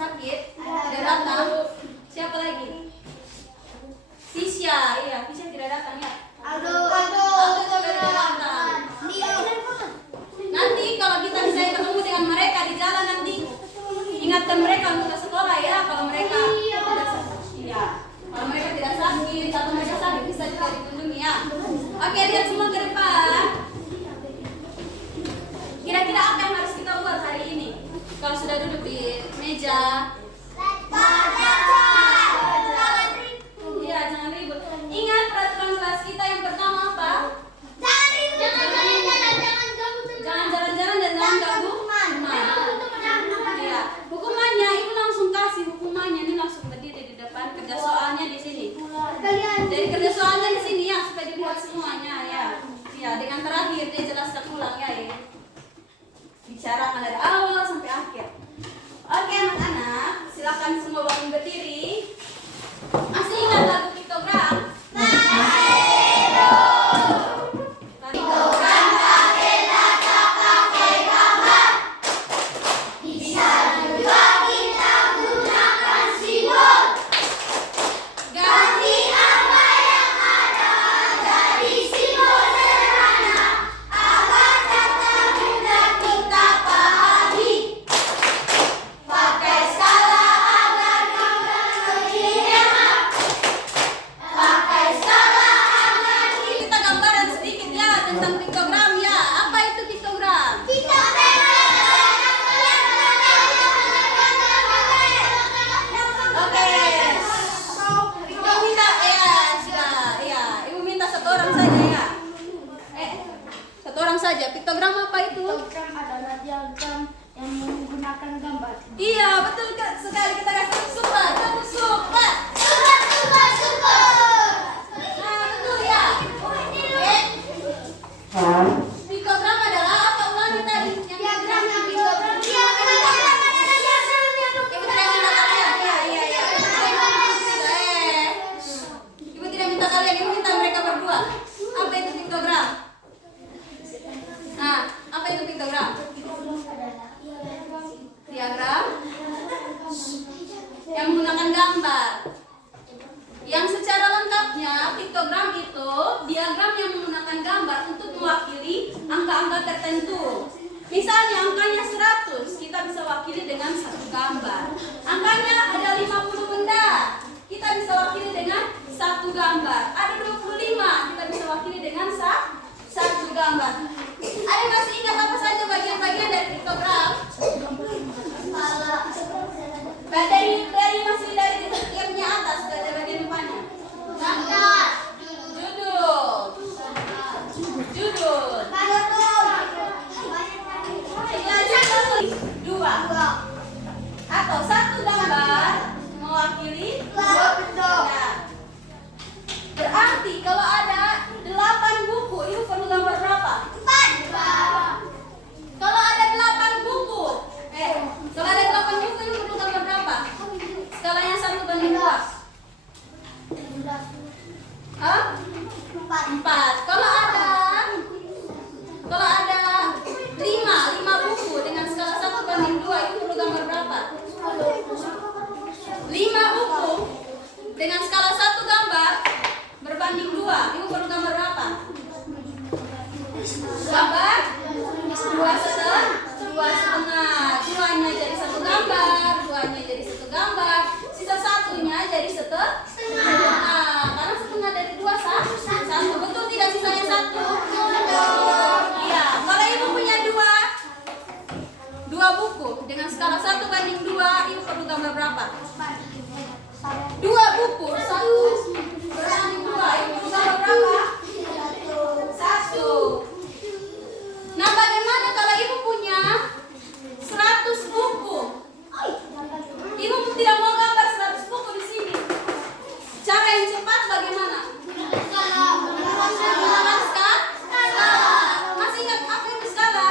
sakit, tidak datang. Siapa lagi? Tisha, iya, Tisha tidak datang ya. Aldo juga tidak datang. Nanti kalau kita bisa ketemu dengan mereka di jalan nanti, ingatkan mereka untuk ke sekolah ya. Kalau mereka kalau mereka tidak sakit atau mereka sakit bisa juga dikunjungi ya. Oke, lihat semua ke depan. Kira-kira apa yang harus kita buat hari ini? Kalau sudah duduk di meja, iya, jangan ribut. Ingat peraturan kelas kita yang pertama apa? Jangan jalan-jalan dan jangan ganggu teman. Iya. Hukumannya ibu langsung kasih hukumannya, ini langsung berdiri di depan, kerja soalnya di sini. Jadi kerja soalnya di sini ya supaya dilihat semuanya ya. Iya, dengan terakhir dia jelaskan ulang ya. Bicarakan dari awal sampai akhir. Oke anak-anak, silakan semua bangun berdiri. Masih ingat lagu piktogram? Piktogram apa itu? Piktogram adalah diagram yang menggunakan gambar. Iya, betul sekali. Kita kasih super. Nah, betul ya. Piktogram adalah apa? Ulangi tadi. Diagram yang piktogram. Ibu tidak minta kalian, ibu minta mereka berdua. Apa itu piktogram? Nah, apa itu piktogram? Diagram yang menggunakan gambar. Yang secara lengkapnya, piktogram itu diagram yang menggunakan gambar untuk mewakili angka-angka tertentu. Misalnya angkanya 100, kita bisa wakili dengan satu gambar. Angkanya ada 50 benda, kita bisa wakili dengan satu gambar. Ada 25, kita bisa wakili dengan satu gambar. Ada masih ingat apa saja bagian-bagian dari piktogram? Dari tiapnya atas ada bagian depannya. Judul. Dua. Atau satu gambar mewakili dua benda. Berarti kalau ada 8 buku, ibu perlu gambar berapa? 4. Kalau ada 8 buku, kalau ada 8 buku ibu perlu gambar berapa? Skalanya 1:2. 4. Kalau ada 5 buku dengan skala 1:2, ibu perlu gambar berapa? 5 buku dengan skala 1 gambar berbanding 2, ibu perlu gambar berapa? Gambar 2,5. 2-nya jadi 1 gambar, 2-nya jadi 1 gambar, sisa 1-nya jadi 1/2. Karena 1/2 dari 2 1. Betul tidak sisanya 1? Iya. Kalau ibu punya 2 buku dengan skala 1:2, ibu perlu gambar berapa? 2 buku 1/2, ibu perlu gambar berapa? 1. Nah, bagaimana kalau ibu punya 100 buku? Ibu tidak mau gambar 100 buku di sini. Cara yang cepat bagaimana? Menggunakan skala. Masih ingat apa itu skala?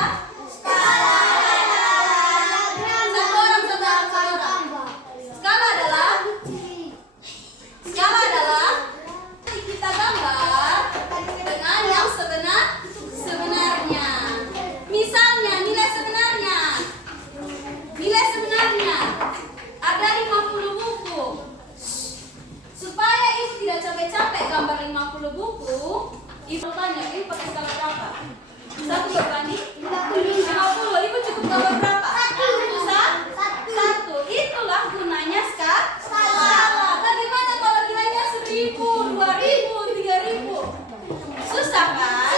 Satu orang Ibu tanya, ini pakai skala berapa? 1 berbanding 50. Ibu cukup gambar berapa? 1. Itulah gunanya skala. Bagaimana kalau nilainya 1000, 2000, 3000? Susah kan?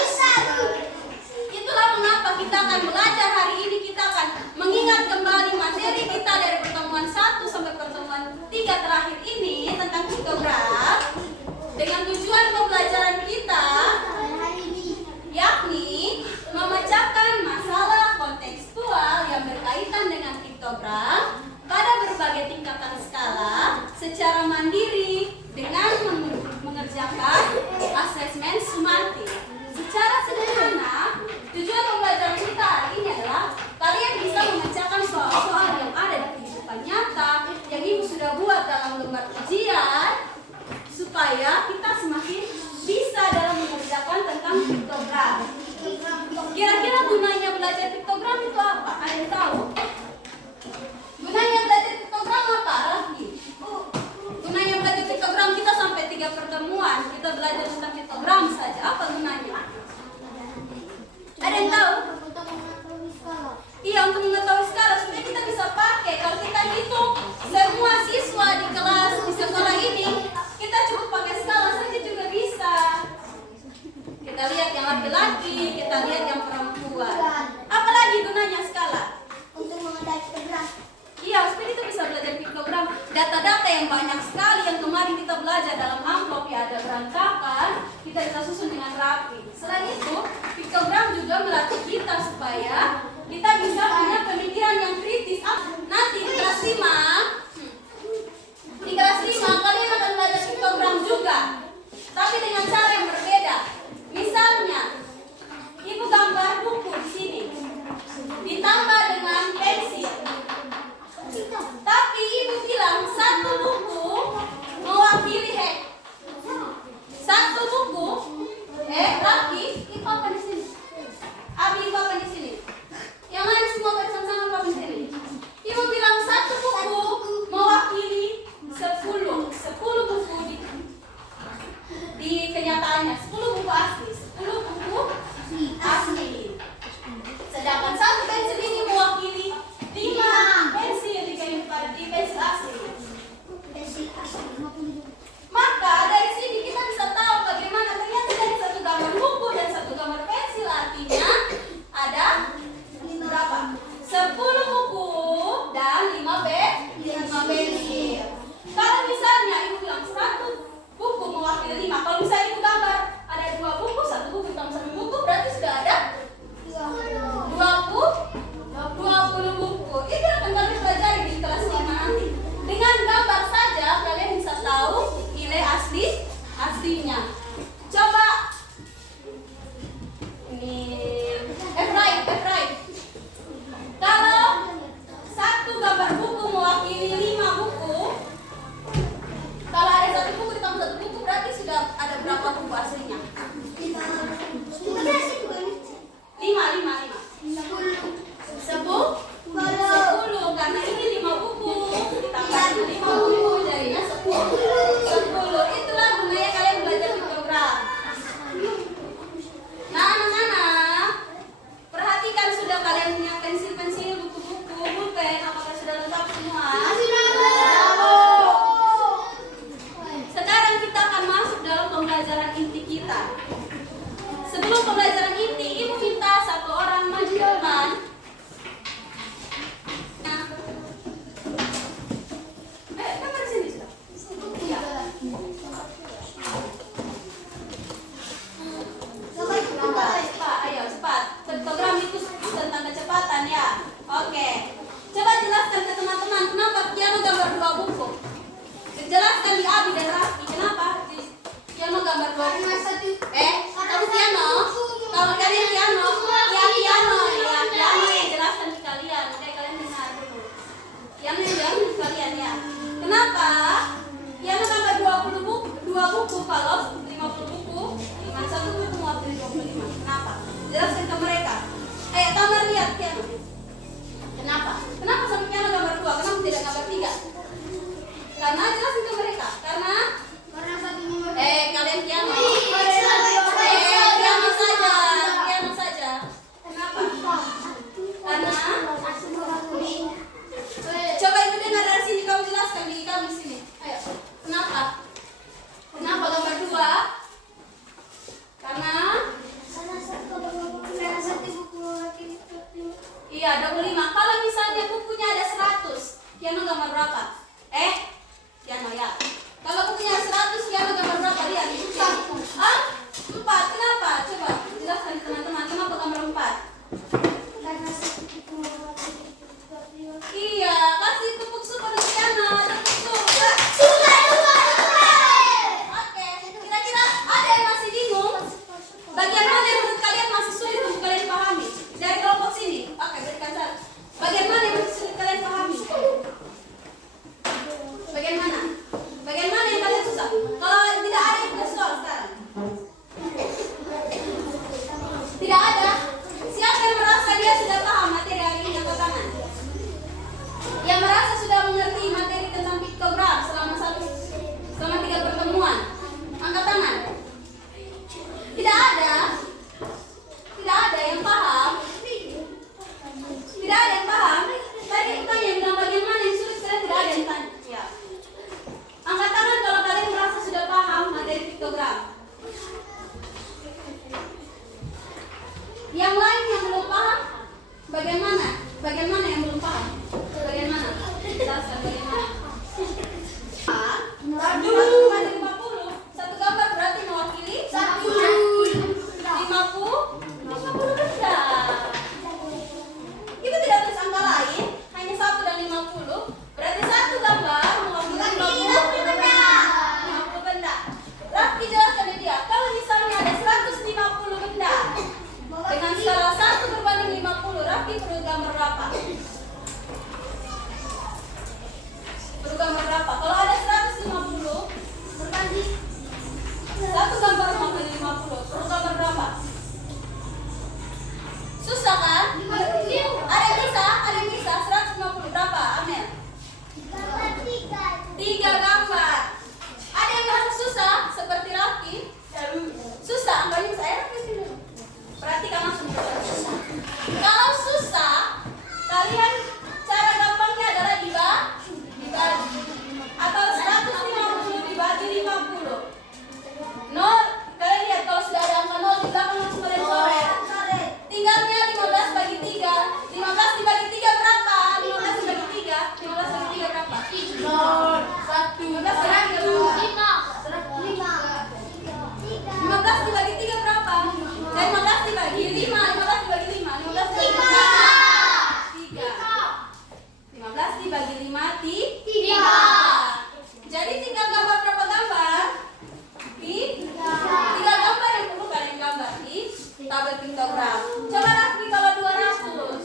Itulah mengapa kita akan belajar hari ini. Kita akan mengingat kembali materi kita dari pertemuan 1 sampai pertemuan 3 terakhir ini tentang piktogram, dengan tujuan pembelajaran kita yakni memecahkan masalah kontekstual yang berkaitan dengan piktogram pada berbagai tingkatan skala secara mandiri dengan mengerjakan asesmen sumatif. Secara sederhana, tujuan pembelajaran kita hari ini adalah kalian bisa memecahkan soal-soal yang ada di kehidupan nyata yang ibu sudah buat dalam lembar ujian, supaya kita semakin bisa dalam mengerjakan tentang piktogram. Kira-kira gunanya belajar piktogram itu apa? Ada yang tahu? Gunanya belajar piktogram apa, Raffi? Gunanya belajar piktogram kita sampai 3 pertemuan kita belajar tentang piktogram saja. Apa gunanya? Ada yang tahu? Iya, untuk mengetahui skala supaya kita bisa pakai. Kalau kita hitung semua siswa di kelas di sekolah ini, kita cukup pakai skala saja juga bisa. Kita lihat yang laki-laki, kita lihat yang perempuan. Apalagi gunanya skala? Untuk mengetahui piktogram. Iya, supaya kita bisa belajar piktogram. Data-data yang banyak sekali yang kemarin kita belajar dalam amplop ya, ada berantakan, kita bisa susun dengan rapi. Selain itu, piktogram juga melatih kita supaya kita bisa punya pemikiran yang kritis. Nanti di kelas 5 kalian akan belajar piktogram juga, tapi dengan cara yang berbeda. Misalnya, ibu gambar buku di sini, ditambah dengan pensil. Tapi ibu bilang 1 buku mewakili satu buku. Raffi, ibu apa di sini? Abi, ibu apa di sini? Yang lain semua bersama-sama apa di sini? Ibu bilang 1 buku mewakili 10 buku di kenyataannya, 10 buku asli, 10 buku asli. Sedangkan 1 pensil ini mewakili 5 pensil di pensil asli. Maka dari sini kita bisa tahu bagaimana ternyata dari 1 gambar buku dan 1 gambar pensil artinya ada berapa? 10 buku dan 5 pensil. Kalau misalnya ibu bilang 1 buku mewakili 5, kalau misalnya ibu gambar ada 2 buku, 1 buku tambah 1 buku, berarti sudah ada 20 buku. Itu akan kalian pelajari di kelas 5 nanti. Dengan gambar saja kalian bisa tahu nilai aslinya. Coba ini Efraim. Kalau 1 gambar buku mewakili 5 buku, kalau ada 1 buku ditambah 1 buku berarti sudah ada berapa buku aslinya? 10, karena ini 5 buku ditambah 5 buku jadinya 10. Itulah gunanya kalian belajar piktogram. Nah, anak-anak, perhatikan sudah kalian punya pensil, buku-buku, pulpen, apakah sudah lengkap semua? Sekarang kita akan masuk dalam pembelajaran inti kita. Sebelum pembelajaran inti, ibu minta 1 orang maju depan. Cepat. Piktogram itu tentang kecepatan ya. Oke. Coba jelaskan ke teman-teman kenapa piano gambar 2 buku. Jelaskan di Abi dan Raffi kenapa piano gambar 2 buku. Kamu piano? Kalau kalian piano, ya jelaskan di kalian. Oke, kalian dengar dulu. Piano yang jelaskan di kalian ya. Kenapa piano gambar 2 buku kalau 50 buku dengan 1 buku mewakili 25? Kenapa? Jelaskan ke mereka. Tamar lihat piano. Kenapa sampai piano gambar 2? Kenapa tidak gambar 3? Karena jelaskan ke mereka. Karena satunya kalian piano. 3 gambar. Ada yang merasa susah seperti Raffi? Susah, angkanya saya Raffi sini. Perhatikan langsung. Kalau susah, kalian cara gampangnya adalah dibagi. Atau 150 dibagi 50. Nol, kalian lihat kalau sudah ada angka 0 di belakang langsung kalian coret. Tinggalnya 15 bagi 3. 15 dibagi 3 berapa? 15 dibagi 3. 15 bagi 3 berapa? 1. 15 bagi 3 berapa? 15 dibagi 3 berapa? Dan 15 dibagi 5. 15 dibagi 5. 15 dibagi 3. 15 dibagi 5 3. Jadi tinggal gambar berapa gambar? 3 gambar yang perlu kalian gambar di tabel piktogram. Coba Raffi kalau 200.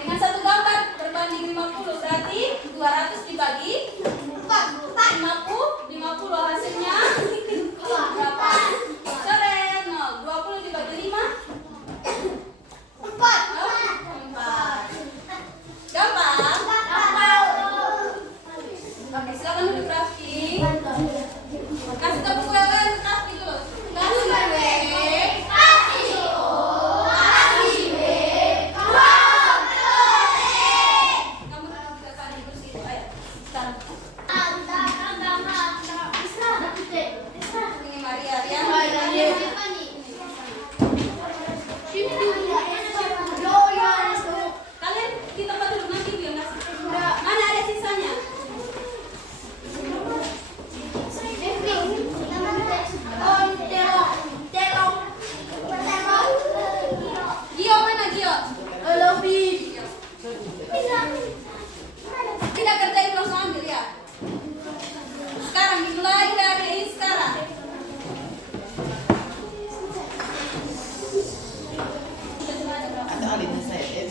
Dengan satu gambar berbanding 50 berarti 200 dibagi 50 hasilnya berapa? Coret 0. 20 dibagi 5 4. Gampang? Oke, silakan duduk Raffi. Kasih tepuk tangan ke Raffi dulu. Kasih W, kasih O, kasih B, kamu tidak tadi bersih. Ayo, sekarang. Ini Maria, kalian di tempat duduk nanti Ibu yang kasih. Mana ada sisanya? Gio mana Gio? Tidak kerja itu langsung ambil ya. Sekarang dimulai dari ini sekarang. Atau alih saya.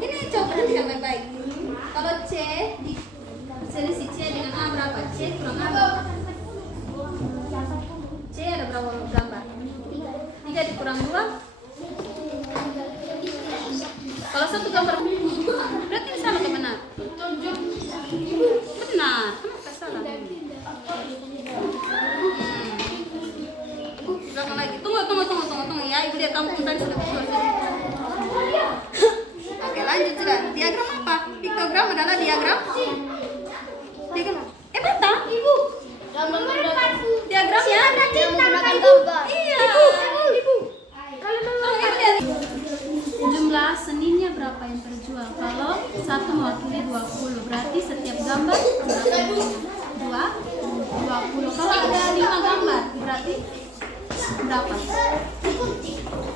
Ini coba lihat baik-baik. Kalau C di selisih C dengan A berapa? C kurang A berapa? C ada berapa gambar? 3 dikurang 2. Kalau satu gambar berarti ini sama atau benar? Benar. Kenapa salah? Belakang lagi. Tunggu ya. Ibu lihat kamu tadi sudah keluar. Oke, lanjut sudah. Diagram apa? Piktogram adalah diagram. Diagram. Mata? Ibu. Diagram ya? menggunakan gambar. Iya. Ibu. Jumlah seninya berapa yang terjual? Kalau 1 mewakili 20, berarti setiap gambar 20. Kalau ada 5 gambar, berarti berapa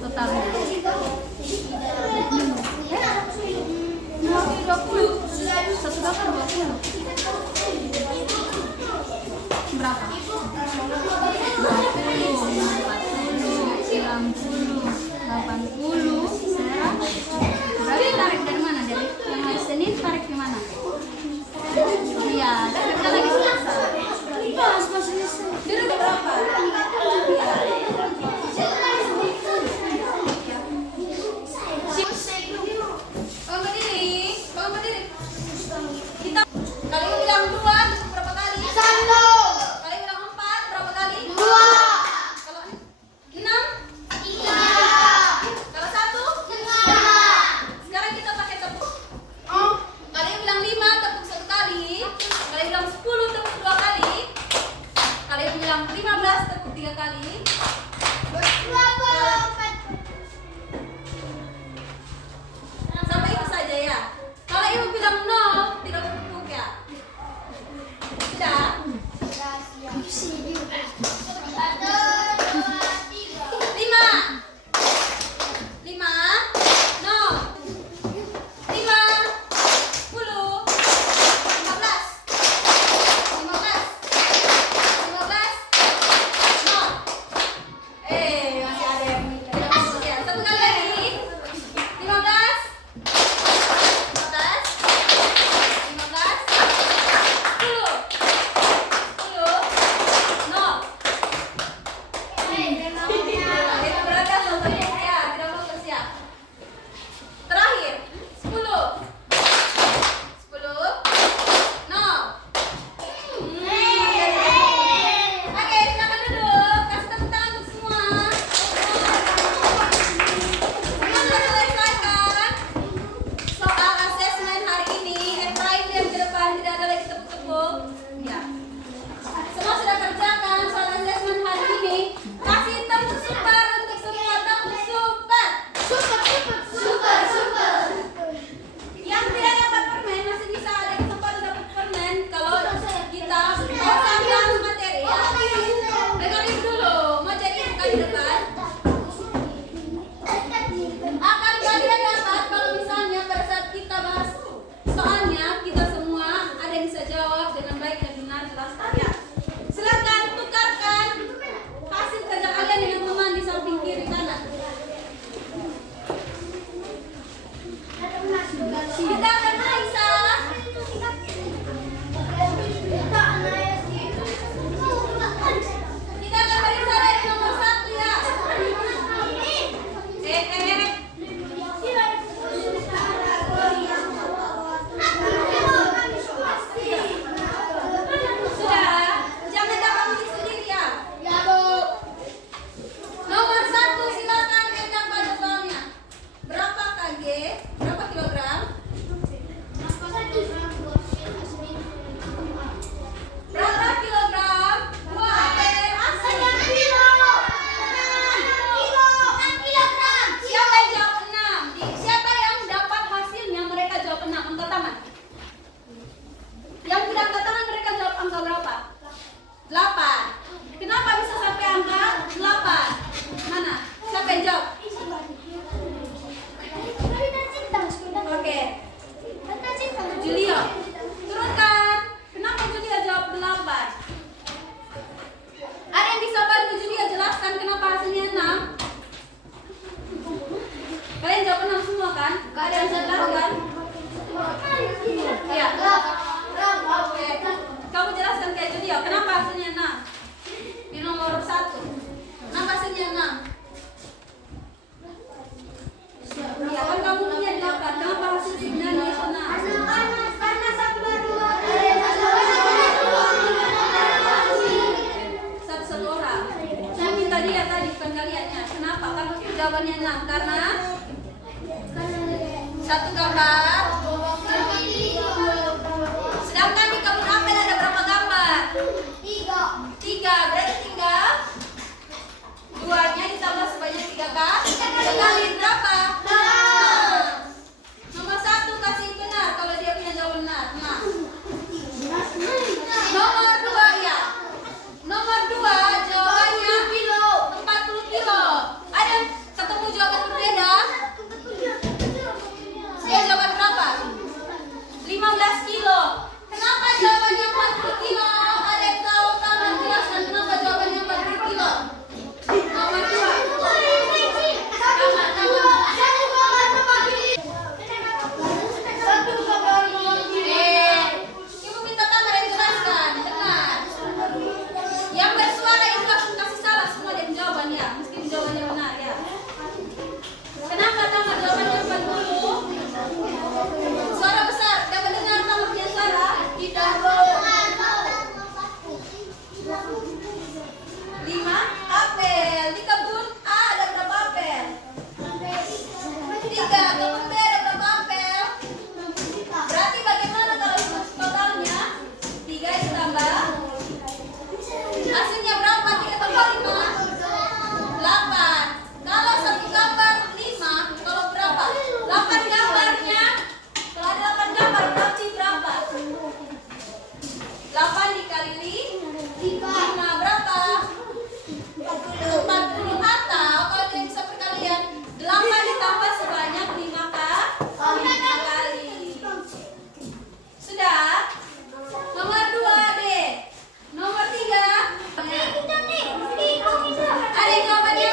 totalnya? 20. Satu gambar 20. Berapa? 80, 90, 100. Berarti tarik dari mana? Dari yang hari Senin tarik ke mana? Iya, kita lagi selesai. Duduk berapa? Bangun berdiri. Kita kali ini bilang 2 berapa kali? 1. Kali bilang 4 berapa kali? 2. Kalau 6? 3. Kalau 1? 5. Sekarang kita pakai tepuk. Kali bilang 5 tepuk 1 kali. Kali bilang 10 tepuk 2 kali. Kali bilang 15 tepuk 3 kali. jawabannya 6? Karena satu gambar. Sedangkan di kebun apel ada berapa gambar? 3. Berarti tinggal 2-nya ditambah sebanyak 3 kali. 3 kali berapa? Nomor 1 kasih benar kalau dia punya jawaban benar. Nah. Nomor 2 ya. Nomor 2 jawabannya 40 kilo. Ada yang ketemu jawaban berbeda? Dia jawaban berapa? 15 kilo. Kenapa jawabannya 40 kilo? Ada yang tahu? Tolong jelaskan kenapa jawabannya 40 kilo. Nomor 2. Ibu minta Tamar yang jelaskan. Dengar. Yang bersuara itu langsung kasih salah semua dan jawabannya. Mesti jawabannya benar ya. Kenapa Tamar jawabannya 40? Suara besar. Dapat dengar Tamar punya suara? Tidak. 5 apel. Di kebun A ada berapa apel? 3. Kebun B ada berapa apel? Berarti bagaimana kalau totalnya? 3 ditambah hasilnya berapa? 3 tambah 5? 8. Kalau satu gambar 5, kalau berapa? 8 gambarnya. Kalau ada 8 gambar berarti berapa? 8 dikali 5 berapa? 40. Atau kalau tidak bisa perkalian, 8 ditambah sebanyak 5 kali. Sudah? Nomor 2 deh. Nomor 3. Ada yang jawabannya?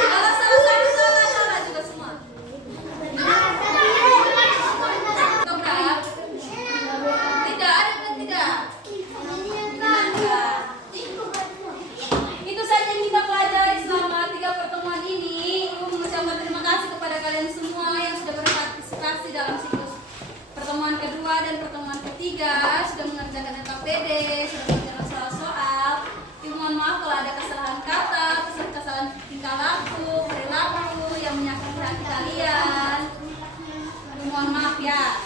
Kalau salah satu salah juga semua. Toprak? Tidak, ada yang tidak? Itu saja yang kita pelajari selama 3 pertemuan ini. Ibu mengucapkan terima kasih kepada kalian semua yang sudah berpartisipasi dalam siklus pertemuan kedua dan pertemuan ketiga, sudah mengerjakan LKPD, sudah mengerjakan soal-soal. Ibu mohon maaf kalau ada kesalahan kata, kesalahan tingkah laku, perilaku yang menyakiti hati kalian. Ibu mohon maaf ya.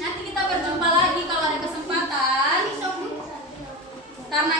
Nanti kita berjumpa lagi kalau ada kesempatan. Karena